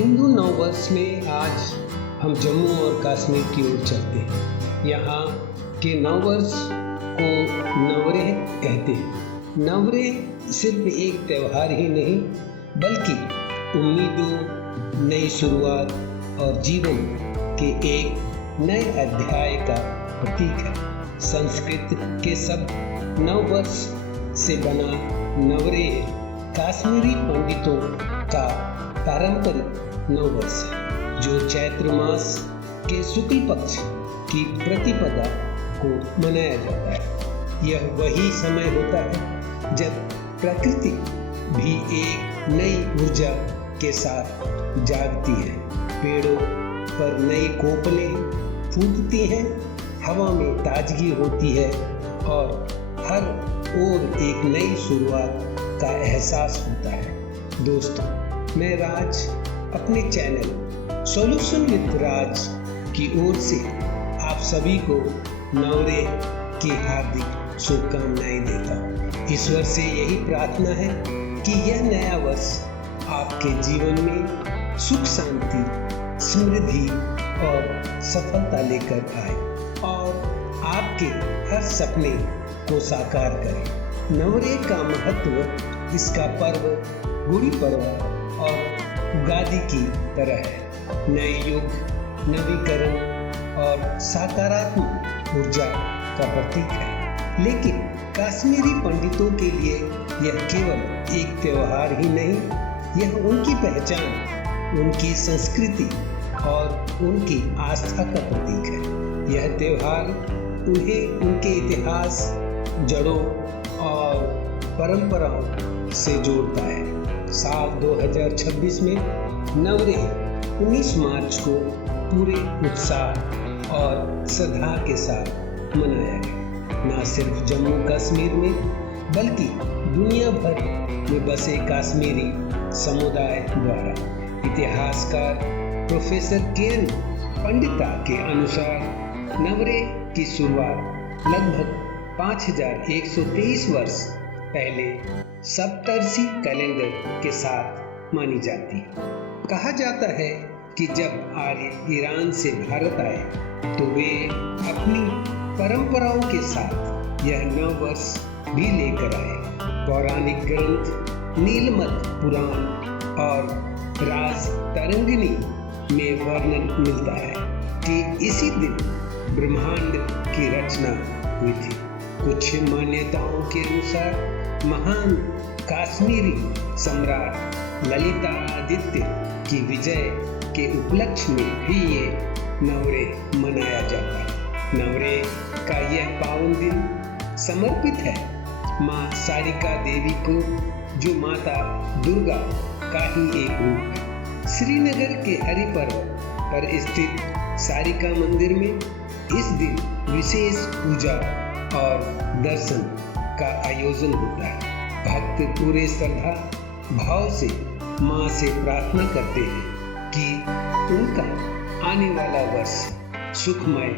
हिंदू नववर्ष में आज हम जम्मू और कश्मीर की ओर चलते हैं। यहाँ के नववर्ष को नवरे कहते हैं। नवरे सिर्फ एक त्यौहार ही नहीं बल्कि उम्मीदों, नई शुरुआत और जीवन के एक नए अध्याय का प्रतीक है। संस्कृत के शब्द नववर्ष से बना नवरे कश्मीरी पंडितों का पारंपरिक नववर्ष है, जो चैत्र मास के शुक्ल पक्ष की प्रतिपदा को मनाया जाता है। यह वही समय होता है जब प्रकृति भी एक नई ऊर्जा के साथ जागती है। पेड़ों पर नई कोपलें फूटती हैं, हवा में ताजगी होती है और हर ओर एक नई शुरुआत का एहसास होता है। दोस्तों, मैं राज अपने चैनल सॉल्यूशन विद राज की ओर से आप सभी को नवरे की हार्दिक शुभकामनाएं देता हूँ। ईश्वर से यही प्रार्थना है कि यह नया वर्ष आपके जीवन में सुख, शांति, समृद्धि और सफलता लेकर आए और आपके हर सपने को साकार करे। नवरे का महत्व इसका पर्व गुड़ी पड़वा और उगादि की तरह है। नए युग, नवीकरण और सकारात्मक ऊर्जा का प्रतीक है। लेकिन कश्मीरी पंडितों के लिए यह केवल एक त्योहार ही नहीं, यह उनकी पहचान, उनकी संस्कृति और उनकी आस्था का प्रतीक है। यह त्योहार उन्हें उनके इतिहास, जड़ों और परंपराओं से जोड़ता है। साल 2026 में नवरे 19 मार्च को पूरे उत्साह और श्रद्धा के साथ मनाया गया। न सिर्फ जम्मू कश्मीर में बल्कि दुनिया भर में बसे कश्मीरी समुदाय द्वारा। इतिहासकार प्रोफेसर के.एन. पंडिता के अनुसार नवरे की शुरुआत लगभग 5123 वर्ष पहले सप्तर्षि कैलेंडर के साथ मानी जाती है। कहा जाता है कि जब आर्य ईरान से भारत आए तो वे अपनी परंपराओं के साथ यह नववर्ष भी लेकर आए। पौराणिक ग्रंथ नीलमत पुराण और राज तरंगिणी में वर्णन मिलता है कि इसी दिन ब्रह्मांड की रचना हुई थी। कुछ मान्यताओं के अनुसार महान कश्मीरी सम्राट ललितादित्य की विजय के उपलक्ष्य में भी ये नवरे मनाया जाता है। नवरे का यह पावन दिन समर्पित है माँ सारिका देवी को, जो माता दुर्गा का ही एक रूप है। श्रीनगर के हरि पर्वत पर स्थित सारिका मंदिर में इस दिन विशेष पूजा और दर्शन का आयोजन होता है। भक्त पूरे श्रद्धा भाव से मां से प्रार्थना करते हैं कि उनका आने वाला वर्ष सुखमय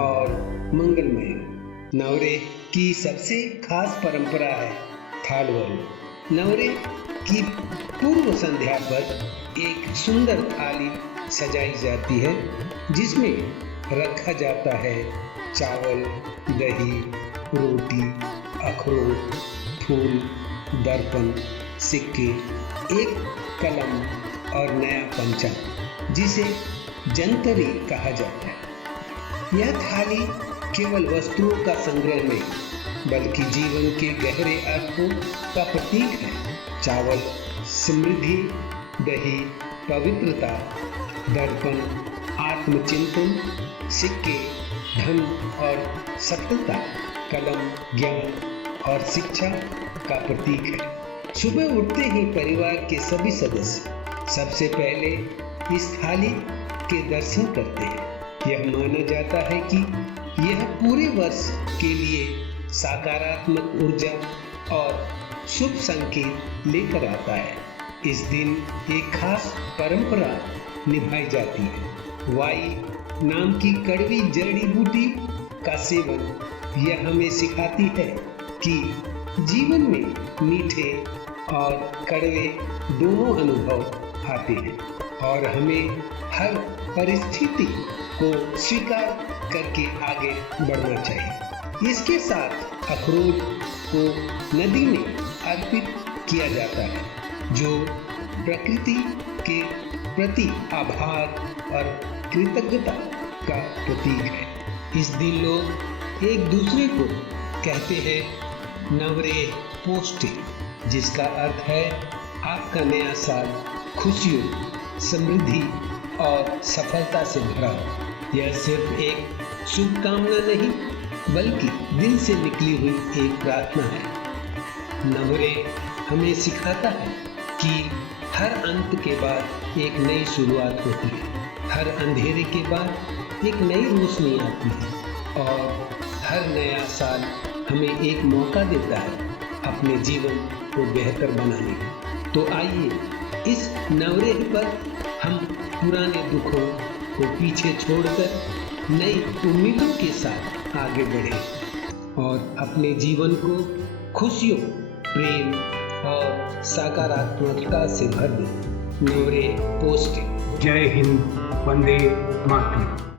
और मंगलमय हो। नवरे की सबसे खास परंपरा है थालवल। नवरे की पूर्व संध्या पर एक सुंदर थाली सजाई जाती है जिसमें रखा जाता है चावल, दही, रोटी, अखरोट, फूल, दर्पण, सिक्के, एक कलम और नया पंचा, जिसे जंतरी कहा जाता है। यह थाली केवल वस्तुओं का संग्रह नहीं बल्कि जीवन के गहरे अर्थों का प्रतीक है। चावल समृद्धि, दही पवित्रता, दर्पण आत्मचिंतन, सिक्के धन और सत्यता, कलम ज्ञान और शिक्षा का प्रतीक है। सुबह उठते ही परिवार के सभी सदस्य सबसे पहले इस थाली के दर्शन करते हैं। यह माना जाता है कि यह पूरे वर्ष के लिए सकारात्मक ऊर्जा और शुभ संकेत लेकर आता है। इस दिन एक खास परंपरा निभाई जाती है। वाई नाम की कड़वी जड़ी बूटी का सेवन। यह हमें सिखाती है कि जीवन में मीठे और कड़वे दोनों अनुभव आते हैं। और हमें हर परिस्थिति को स्वीकार करके आगे बढ़ना चाहिए। इसके साथ अखरोट को नदी में अर्पित किया जाता है, जो प्रकृति के प्रति आभार और कृतज्ञता का प्रतीक है। इस दिन लोग एक दूसरे को कहते हैं नवरे पोस्टे, जिसका अर्थ है आपका नया साल खुशियों, समृद्धि और सफलता से भरा हो। यह सिर्फ एक शुभकामना नहीं, बल्कि दिल से निकली हुई एक प्रार्थना है। नवरे हमें सिखाता है कि हर अंत के बाद एक नई शुरुआत होती है, हर अंधेरे के बाद एक नई रोशनी आती है और हर नया साल हमें एक मौका देता है अपने जीवन को बेहतर बनाने का। तो आइए इस नवरेह पर हम पुराने दुखों को पीछे छोड़कर नई उम्मीदों के साथ आगे बढ़ें और अपने जीवन को खुशियों, प्रेम और सकारात्मकता से भर दें। नवरे पोस्ट। जय हिंद, वंदे मातरम।